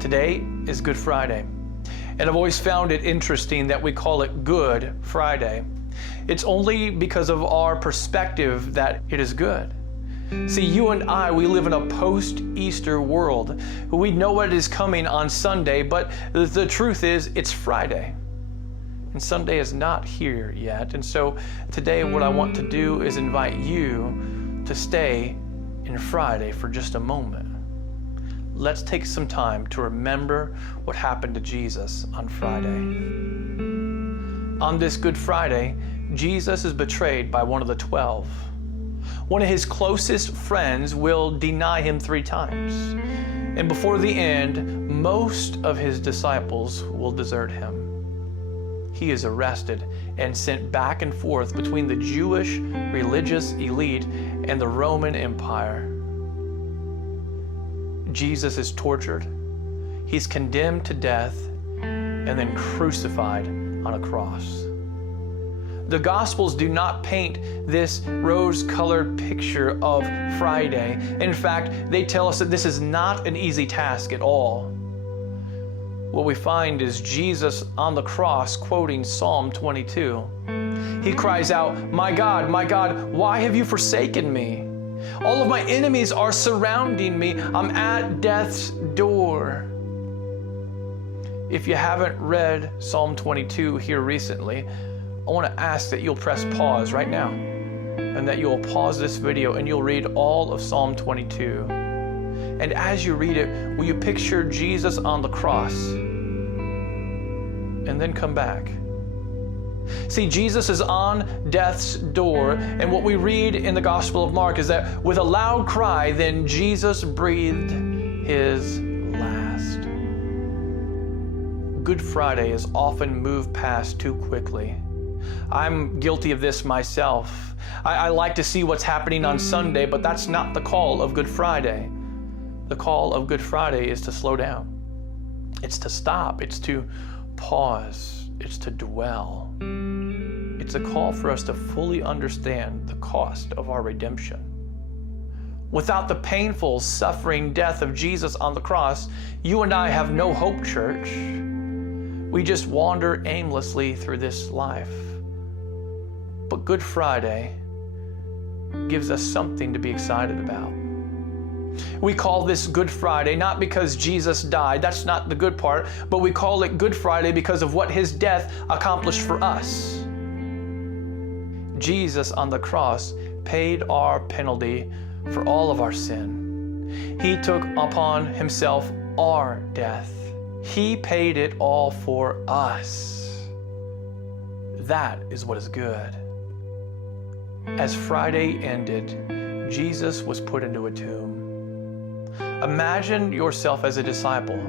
Today is Good Friday, and I've always found it interesting that we call it Good Friday. It's only because of our perspective that it is good. See, you and I, we live in a post-Easter world. We know what is coming on Sunday, but the truth is it's Friday. And Sunday is not here yet. And so today what I want to do is invite you to stay in Friday for just a moment. Let's take some time to remember what happened to Jesus on Friday. On this Good Friday, Jesus is betrayed by one of the 12. One of his closest friends will deny him 3 times. And before the end, most of his disciples will desert him. He is arrested and sent back and forth between the Jewish religious elite and the Roman Empire. Jesus is tortured, he's condemned to death, and then crucified on a cross. The Gospels do not paint this rose-colored picture of Friday. In fact, they tell us that this is not an easy task at all. What we find is Jesus on the cross quoting Psalm 22. He cries out, my God, why have you forsaken me? All of my enemies are surrounding me. I'm at death's door. If you haven't read Psalm 22 here recently, I want to ask that you'll press pause right now and that you'll pause this video and you'll read all of Psalm 22. And as you read it, will you picture Jesus on the cross and then come back? See, Jesus is on death's door, and what we read in the Gospel of Mark is that with a loud cry, then Jesus breathed his last. Good Friday is often moved past too quickly. I'm guilty of this myself. I like to see what's happening on Sunday, but that's not the call of Good Friday. The call of Good Friday is to slow down. It's to stop. It's to pause. It's to dwell. It's a call for us to fully understand the cost of our redemption. Without the painful, suffering death of Jesus on the cross, you and I have no hope, church. We just wander aimlessly through this life. But Good Friday gives us something to be excited about. We call this Good Friday not because Jesus died, that's not the good part, but we call it Good Friday because of what his death accomplished for us. Jesus on the cross paid our penalty for all of our sin. He took upon himself our death. He paid it all for us. That is what is good. As Friday ended, Jesus was put into a tomb. Imagine yourself as a disciple.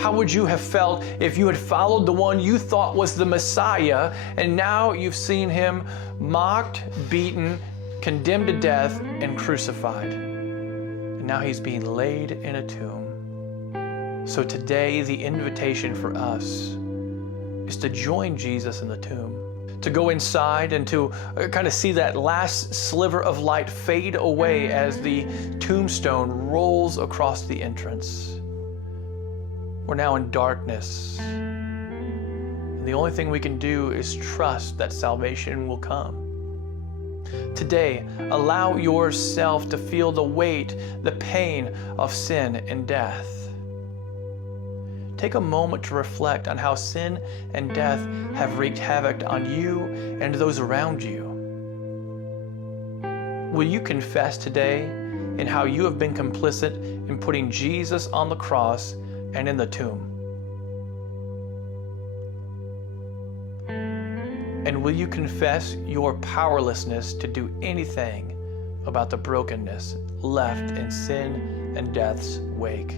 How would you have felt if you had followed the one you thought was the Messiah, and now you've seen him mocked, beaten, condemned to death, and crucified? And now he's being laid in a tomb. So today, the invitation for us is to join Jesus in the tomb, to go inside and to kind of see that last sliver of light fade away as the tombstone rolls across the entrance. We're now in darkness. And the only thing we can do is trust that salvation will come. Today, allow yourself to feel the weight, the pain of sin and death. Take a moment to reflect on how sin and death have wreaked havoc on you and those around you. Will you confess today in how you have been complicit in putting Jesus on the cross and in the tomb? And will you confess your powerlessness to do anything about the brokenness left in sin and death's wake?